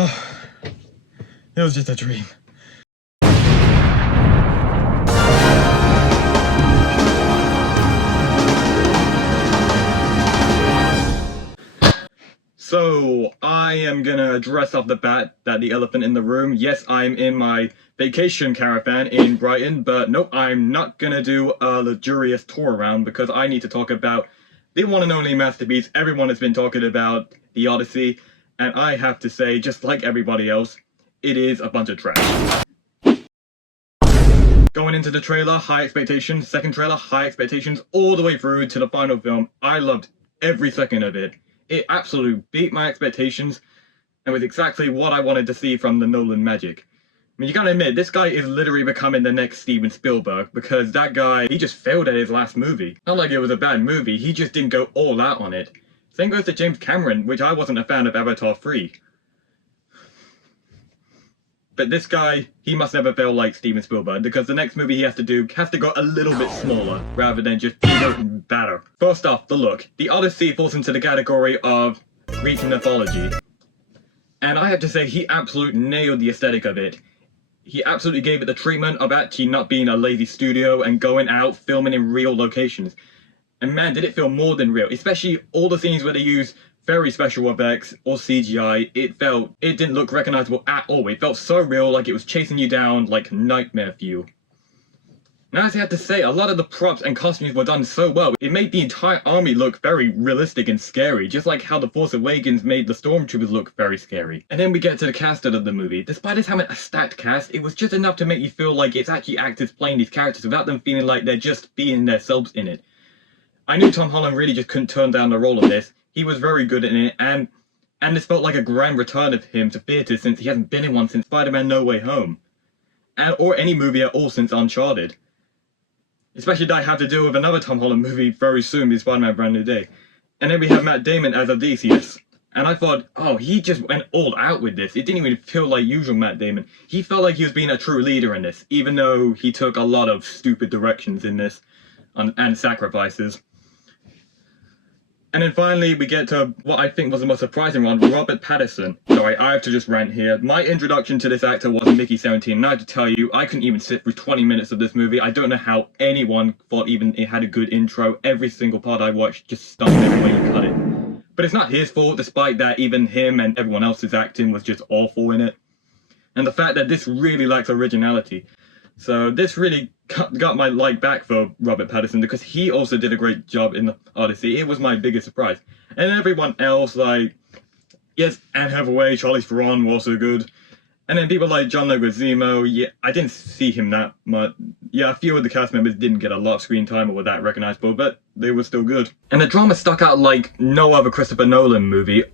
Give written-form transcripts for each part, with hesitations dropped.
Oh, it was just a dream. So, I am gonna address off the bat that the elephant in the room. Yes, I'm in my vacation caravan in Brighton, but nope, I'm not gonna do a luxurious tour around because I need to talk about the one and only masterpiece everyone has been talking about, the Odyssey, and I have to say, just like everybody else, it is a bunch of trash. Going into the trailer, high expectations, second trailer, high expectations, all the way through to the final film. I loved every second of it. It absolutely beat my expectations and was exactly what I wanted to see from the Nolan magic. I mean, you gotta admit, this guy is literally becoming the next Steven Spielberg, because that guy, he just failed at his last movie. Not like it was a bad movie, he just didn't go all out on it. Same goes to James Cameron, which I wasn't a fan of Avatar 3. But this guy, he must never fail like Steven Spielberg, because the next movie he has to do has to go a little bit smaller, rather than just bigger and badder. First off, the look. The Odyssey falls into the category of Greek mythology. And I have to say, he absolutely nailed the aesthetic of it. He absolutely gave it the treatment of actually not being a lazy studio and going out filming in real locations. And man, did it feel more than real, especially all the scenes where they use very special effects or CGI. It didn't look recognizable at all. It felt so real, like it was chasing you down like nightmare fuel. Now, as I have to say, a lot of the props and costumes were done so well, it made the entire army look very realistic and scary, just like how The Force Awakens made the stormtroopers look very scary. And then we get to the cast of the movie. Despite us having a stacked cast, it was just enough to make you feel like it's actually actors playing these characters without them feeling like they're just being themselves in it. I knew Tom Holland really just couldn't turn down the role of this. He was very good in it, and this felt like a grand return of him to theaters since he hasn't been in one since Spider-Man No Way Home. Or any movie at all since Uncharted. Especially that I have to do with another Tom Holland movie very soon, with Spider-Man Brand New Day. And then we have Matt Damon as Odysseus. And I thought, oh, he just went all out with this. It didn't even feel like usual Matt Damon. He felt like he was being a true leader in this, even though he took a lot of stupid directions in this, and sacrifices. And then finally, we get to what I think was the most surprising one, Robert Pattinson. Sorry, I have to just rant here. My introduction to this actor was Mickey 17, and I have to tell you, I couldn't even sit through 20 minutes of this movie. I don't know how anyone thought even it had a good intro. Every single part I watched just stunk every way you cut it. But it's not his fault, despite that even him and everyone else's acting was just awful in it. And the fact that this really lacks originality. So this really got my like back for Robert Pattinson, because he also did a great job in the Odyssey. It was my biggest surprise. And everyone else, like, yes, Anne Hathaway, Charlize Theron were also good. And then people like John Leguizamo, yeah, I didn't see him that much. Yeah, a few of the cast members didn't get a lot of screen time or were that recognizable, but they were still good. And the drama stuck out like no other Christopher Nolan movie.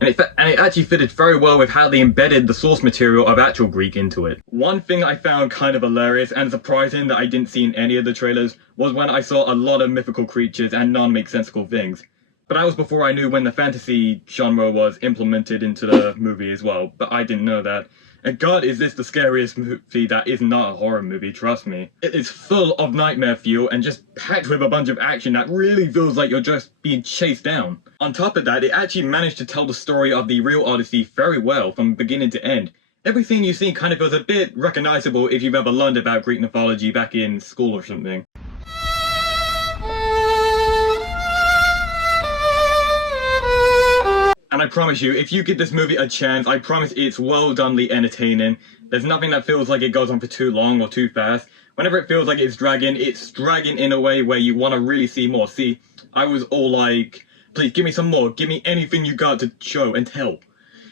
And it actually fitted very well with how they embedded the source material of actual Greek into it. One thing I found kind of hilarious and surprising that I didn't see in any of the trailers was when I saw a lot of mythical creatures and non-make-sensical things. But that was before I knew when the fantasy genre was implemented into the movie as well, but I didn't know that. And God, is this the scariest movie that is not a horror movie, trust me. It is full of nightmare fuel and just packed with a bunch of action that really feels like you're just being chased down. On top of that, it actually managed to tell the story of the real Odyssey very well from beginning to end. Everything you see kind of feels a bit recognizable if you've ever learned about Greek mythology back in school or something. And I promise you, if you give this movie a chance, I promise it's well donely entertaining. There's nothing that feels like it goes on for too long or too fast. Whenever it feels like it's dragging in a way where you want to really see more. See, I was all like, please give me some more, give me anything you got to show and tell.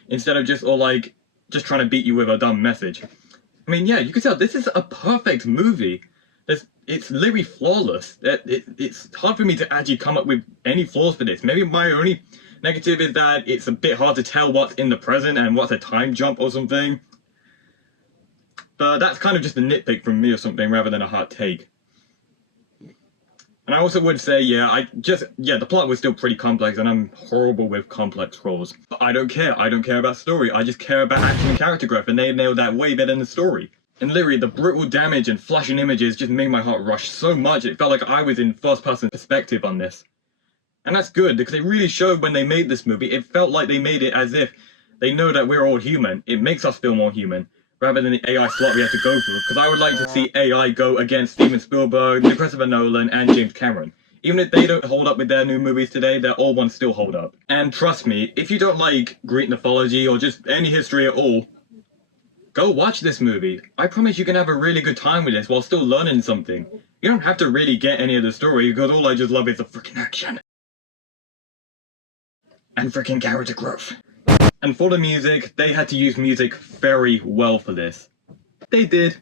Instead of just all like, just trying to beat you with a dumb message. I mean, yeah, you can tell this is a perfect movie. It's literally flawless. It's hard for me to actually come up with any flaws for this. Maybe my only negative is that it's a bit hard to tell what's in the present and what's a time jump or something. But that's kind of just a nitpick from me or something rather than a hot take. And I also would say, the plot was still pretty complex and I'm horrible with complex roles. But I don't care. I don't care about story. I just care about action and character growth, and they nailed that way better than the story. And literally, the brutal damage and flashing images just made my heart rush so much it felt like I was in first-person perspective on this. And that's good, because it really showed when they made this movie. It felt like they made it as if They know that we're all human. It makes us feel more human, rather than the AI slot we have to go through. Because I would like to see AI go against Steven Spielberg, Christopher Nolan, and James Cameron. Even if they don't hold up with their new movies today, their old ones still hold up. And trust me, if you don't like Greek mythology or just any history at all, go watch this movie. I promise you can have a really good time with this while still learning something. You don't have to really get any of the story, because all I just love is the freaking action. And freaking character growth. And for the music, they had to use music very well for this. They did.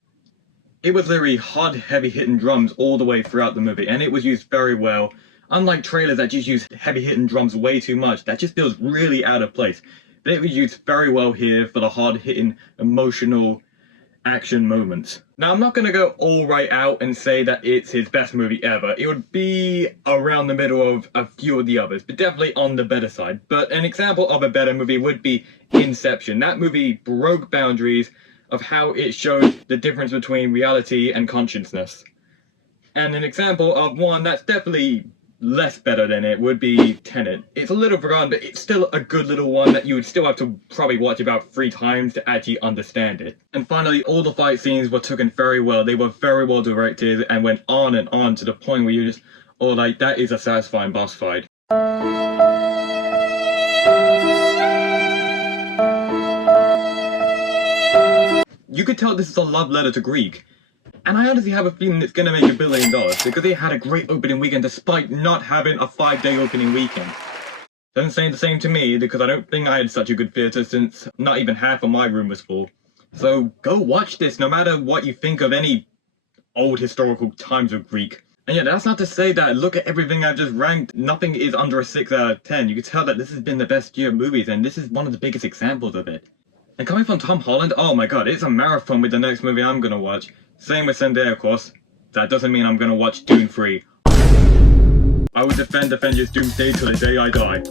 It was literally hard, heavy-hitting drums all the way throughout the movie, and it was used very well. Unlike trailers that just use heavy-hitting drums way too much, that just feels really out of place. But it was used very well here for the hard-hitting, emotional action moments. Now, I'm not going to go all right out and say that it's his best movie ever. It would be around the middle of a few of the others, but definitely on the better side. But an example of a better movie would be Inception. That movie broke boundaries of how it showed the difference between reality and consciousness. And an example of one that's definitely less better than it would be Tenet. It's a little forgotten, but it's still a good little one that you would still have to probably watch about 3 times to actually understand it. And finally, all the fight scenes were taken very well. They were very well directed and went on and on to the point where you just, oh, like, that is a satisfying boss fight. You could tell this is a love letter to Greek. And I honestly have a feeling it's gonna make $1 billion, because they had a great opening weekend despite not having a 5-day opening weekend. Doesn't say the same to me, because I don't think I had such a good theatre since not even half of my room was full. So go watch this, no matter what you think of any old historical times of Greek. And yeah, that's not to say that look at everything I've just ranked, nothing is under a 6 out of 10. You can tell that this has been the best year of movies, and this is one of the biggest examples of it. And coming from Tom Holland, oh my god, it's a marathon with the next movie I'm gonna watch. Same with Zendaya, of course. That doesn't mean I'm gonna watch Dune 3. I will defend Avengers Doomsday till the day I die.